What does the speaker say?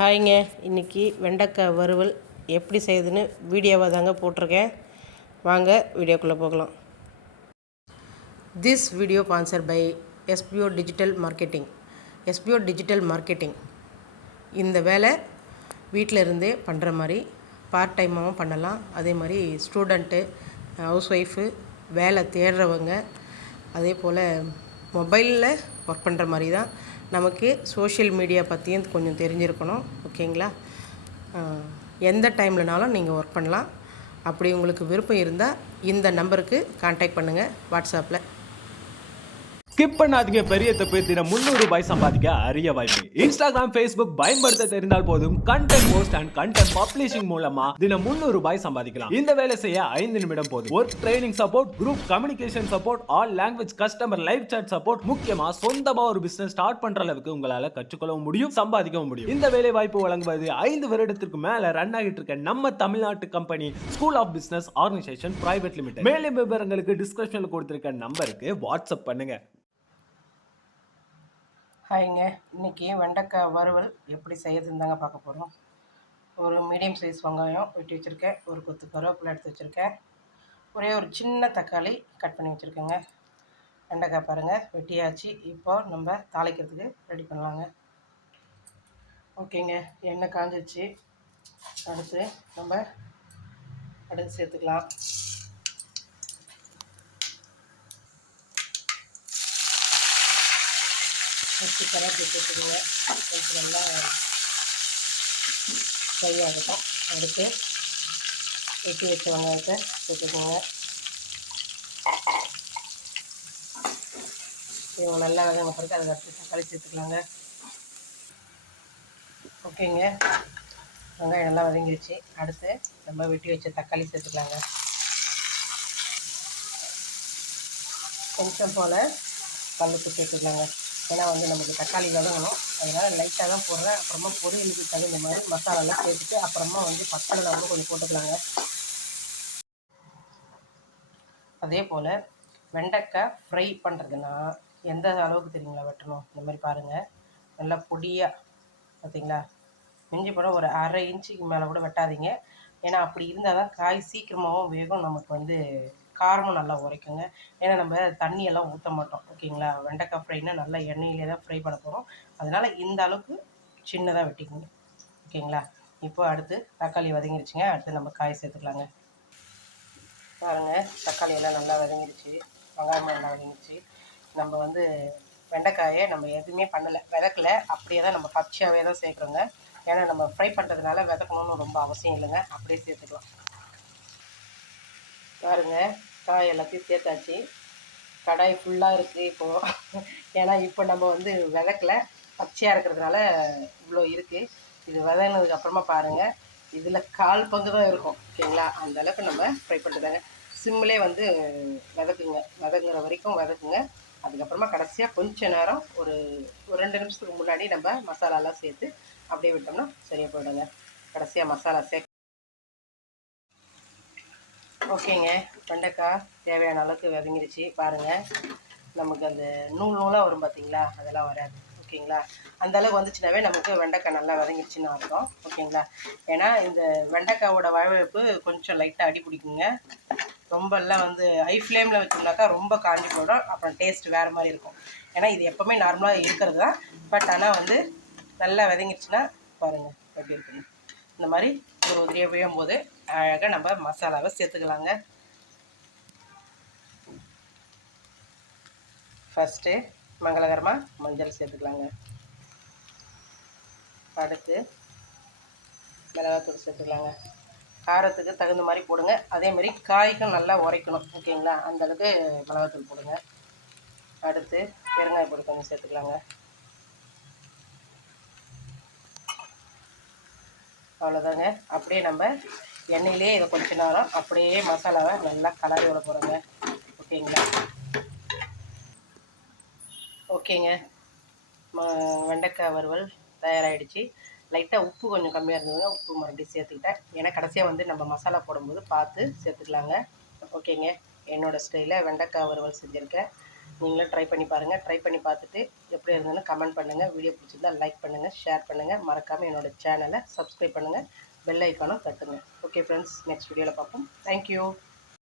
ஹாய்ங்க. இன்றைக்கி வெண்டைக்காய் வறுவல் எப்படி செய்யுதுன்னு வீடியோவாக தாங்க போட்டிருக்கேன். வாங்க வீடியோக்குள்ளே போகலாம். This video sponsor by SBO digital marketing. SBO digital marketing இந்த வேலை வீட்டில் இருந்தே பண்ணுற மாதிரி பார்ட் டைமாகவும் பண்ணலாம். அதே மாதிரி ஸ்டூடெண்ட்டு, ஹவுஸ் ஒய்ஃபு, வேலை தேடுறவங்க, அதே போல் மொபைலில் ஒர்க் பண்ணுற மாதிரி தான். நமக்கு சோஷியல் மீடியா பற்றியும் கொஞ்சம் தெரிஞ்சிருக்கணும். ஓகேங்களா? எந்த டைம்லனாலும் நீங்கள் ஒர்க் பண்ணலாம். அப்படி உங்களுக்கு விருப்பம் இருந்தால் இந்த நம்பருக்கு கான்டாக்ட் பண்ணுங்கள் வாட்ஸ்அப்பில். ஸ்கிப் பண்ணாதீங்க. பெரிய தப்பு. தினம் 300 ரூபாய் சம்பாதிக்க அரிய வாய்ப்பு. இன்ஸ்டாகிராம், ஃபேஸ்புக் பயன்படுத்த தெரிந்தால் போதும். Content post and content publishing மூலமா தினம் 300 ரூபாய் சம்பாதிக்கலாம். இந்த வேலை செய்ய 5 நிமிடம் போதும். Work training support, group communication support, all language customer live chat support, முக்கியமா சொந்தமா ஒரு பிசினஸ் ஸ்டார்ட் பண்ற அளவுக்கு உங்களால கற்றுக்கொள்ளவும் முடியும், சம்பாதிக்கவும் முடியும். இந்த வேலை வாய்ப்பு வழங்குவது 5 வருடத்திற்கு மேல ரன் ஆகிட்டு இருக்க நம்ம தமிழ்நாட்டு company school of business organization private limited. மேலும் விவரங்களுக்கு டிஸ்கிரிப்ஷன்ல கொடுத்திருக்க நம்பருக்கு வாட்ஸ்அப் பண்ணுங்க. ஹாய்ங்க. இன்றைக்கி வெண்டைக்காய் வறுவல் எப்படி செய்யறதுன்னு தாங்க பார்க்க போகிறோம். ஒரு மீடியம் சைஸ் வெங்காயம் வெட்டி வச்சுருக்கேன். ஒரு கொத்து கருவேப்பிலை எடுத்து வச்சுருக்கேன். ஒரே ஒரு சின்ன தக்காளி கட் பண்ணி வச்சுருக்கேங்க. வெண்டைக்காய் பாருங்கள் வெட்டியாச்சு. இப்போ நம்ம தாளிக்கிறதுக்கு ரெடி பண்ணலாங்க. ஓகேங்க, எண்ணெய் காஞ்சிச்சு. அடுத்து நம்ம அடுத்து சேர்த்துக்கலாம். கருவேப்பிலை சேர்த்துக்குங்க. கொஞ்சம் நல்லா ஃப்ரை ஆகட்டும். அடுத்து வெட்டி வச்ச வெங்காயத்தை சேர்த்துக்குங்க. இவங்க நல்லா வதங்கின பிறகு அதை அடுத்து தக்காளி சேர்த்துக்கலாங்க. ஓகேங்க, வெங்காயம் நல்லா வதங்கிடுச்சு. அடுத்து நம்ம வெட்டி வச்ச தக்காளி சேர்த்துக்கலாங்க. கொஞ்சம் போல் கல்லுப்பு சேர்த்துக்கலாங்க. ஏன்னா நமக்கு தக்காளி வதங்கணும், அதனால் லைட்டாக தான் போடுறேன். அப்புறமா பொரியலுக்கு தகுந்த மாதிரி மசாலாலாம் சேர்த்துட்டு அப்புறமா பச்சை மிளகாய் கொஞ்சம் போட்டுக்கலாங்க. அதே போல் வெண்டைக்காய் ஃப்ரை பண்ணுறதுன்னா எந்த அளவுக்கு தெரியுங்களா வெட்டணும்? இந்த மாதிரி பாருங்கள், நல்லா பொடியாக பார்த்தீங்களா? மிஞ்சி போட ஒரு 1/2 இன்ச்சுக்கு மேலே கூட வெட்டாதீங்க. ஏன்னா அப்படி இருந்தால் தான் காய் சீக்கிரமாகவும் வேகும், நமக்கு காரமும் நல்லா உரைக்குங்க. ஏன்னா நம்ம தண்ணியெல்லாம் ஊற்ற மாட்டோம். ஓகேங்களா? வெண்டைக்காய் ஃப்ரைனா நல்லா எண்ணெயிலே தான் ஃப்ரை பண்ண போகிறோம். அதனால் இந்த அளவுக்கு சின்னதாக வெட்டிக்கோங்க. ஓகேங்களா? இப்போ அடுத்து தக்காளி வதங்கிடுச்சுங்க. அடுத்து நம்ம காய் சேர்த்துக்கலாங்க. பாருங்கள், தக்காளி எல்லாம் நல்லா வதங்கிடுச்சு, வெங்காயமும் நல்லா வதங்கிடுச்சு. நம்ம வெண்டைக்காயை நம்ம எதுவுமே பண்ணலை, விதக்கலை, அப்படியே தான் நம்ம பச்சையாகவே தான் சேர்க்குறோங்க. ஏன்னா நம்ம ஃப்ரை பண்ணுறதுனால விதக்கணும்னு ரொம்ப அவசியம் இல்லைங்க, அப்படியே சேர்த்துக்கலாம். பாருங்கள், காய் எல்லாத்தையும் சேர்த்தாச்சு. கடாய் ஃபுல்லாக இருக்குது இப்போது. ஏன்னா இப்போ நம்ம விதக்கலை, பச்சையாக இருக்கிறதுனால இவ்வளோ இருக்குது. இது விதங்கினதுக்கப்புறமா பாருங்கள், இதில் 1/4 பங்கு தான் இருக்கும். ஓகேங்களா? அந்தளவுக்கு நம்ம ஃப்ரை பண்ணுறதாங்க. சிம்மிலே விதக்குங்க, வதங்குற வரைக்கும் வதக்குங்க. அதுக்கப்புறமா கடைசியாக கொஞ்சம் நேரம் ஒரு 2 நிமிஷத்துக்கு முன்னாடி நம்ம மசாலாலாம் சேர்த்து அப்படியே விட்டோம்னா சரியாக போயிடுங்க. கடைசியாக மசாலா ஓகேங்க, வெண்டைக்காய் தேவையான அளவுக்கு வதங்கிடுச்சு. பாருங்கள், நமக்கு அந்த நூலாக வரும் பார்த்தீங்களா? அதெல்லாம் வராது. ஓகேங்களா? அந்தளவுக்கு வந்துச்சுனாவே நமக்கு வெண்டைக்காய் நல்லா வதங்கிடுச்சின்னு அர்த்தம். ஓகேங்களா? ஏன்னா இந்த வெண்டைக்காயோட வழவழப்பு கொஞ்சம் லைட்டாக அடி பிடிக்குங்க. ரொம்பலாம் ஹை ஃப்ளேமில் வச்சோம்னாக்கா ரொம்ப காஞ்சி போயிடும், அப்புறம் டேஸ்ட் வேறு மாதிரி இருக்கும். ஏன்னா இது எப்போவுமே நார்மலாக இருக்கிறது தான். பட் ஆனால் நல்லா வதங்கிடுச்சுன்னா பாருங்கள் எப்படி இருக்குன்னு. இந்த மாதிரி ஒரு உதிரியாக போது அழகாக நம்ம மசாலாவை சேர்த்துக்கலாங்க. ஃபஸ்ட்டு மங்களகரமாக மஞ்சள் சேர்த்துக்கலாங்க. அடுத்து மிளகாத்தூள் சேர்த்துக்கலாங்க. காரத்துக்கு தகுந்த மாதிரி போடுங்க. அதேமாதிரி காய்க்கும் நல்லா உரைக்கணும். ஓகேங்களா? அந்தளவுக்கு மிளகாத்தூள் போடுங்க. அடுத்து பெருங்காய பொடி கொஞ்சம் சேர்த்துக்கலாங்க. அவ்வளோதாங்க. அப்படியே நம்ம எண்ணெயிலே இதை கொஞ்ச நேரம் அப்படியே மசாலாவை நல்லா கலரி விட போகிறோங்க. ஓகேங்களா? ஓகேங்க, வெண்டைக்காய் வறுவல் தயாராகிடுச்சு. லைட்டாக உப்பு கொஞ்சம் கம்மியாக இருந்ததுங்க, உப்பு மறுபடியும் சேர்த்துக்கிட்டேன். ஏன்னா கடைசியாக நம்ம மசாலா போடும்போது பார்த்து சேர்த்துக்கலாங்க. ஓகேங்க, என்னோடய ஸ்டைலில் வெண்டைக்காய் வறுவல் செஞ்சுருக்கேன். நீங்களும் ட்ரை பண்ணி பாருங்கள். ட்ரை பண்ணி பார்த்துட்டு எப்படி இருந்ததுன்னு கமெண்ட் பண்ணுங்கள். வீடியோ பிடிச்சிருந்தா லைக் பண்ணுங்கள், ஷேர் பண்ணுங்கள். மறக்காமல் என்னோடய சேனலை சப்ஸ்கிரைப் பண்ணுங்கள். பெல் ஐக்கானும் தட்டுங்க. ஓகே ஃப்ரெண்ட்ஸ், நெக்ஸ்ட் வீடியோவில் பார்ப்போம். தேங்க்யூ.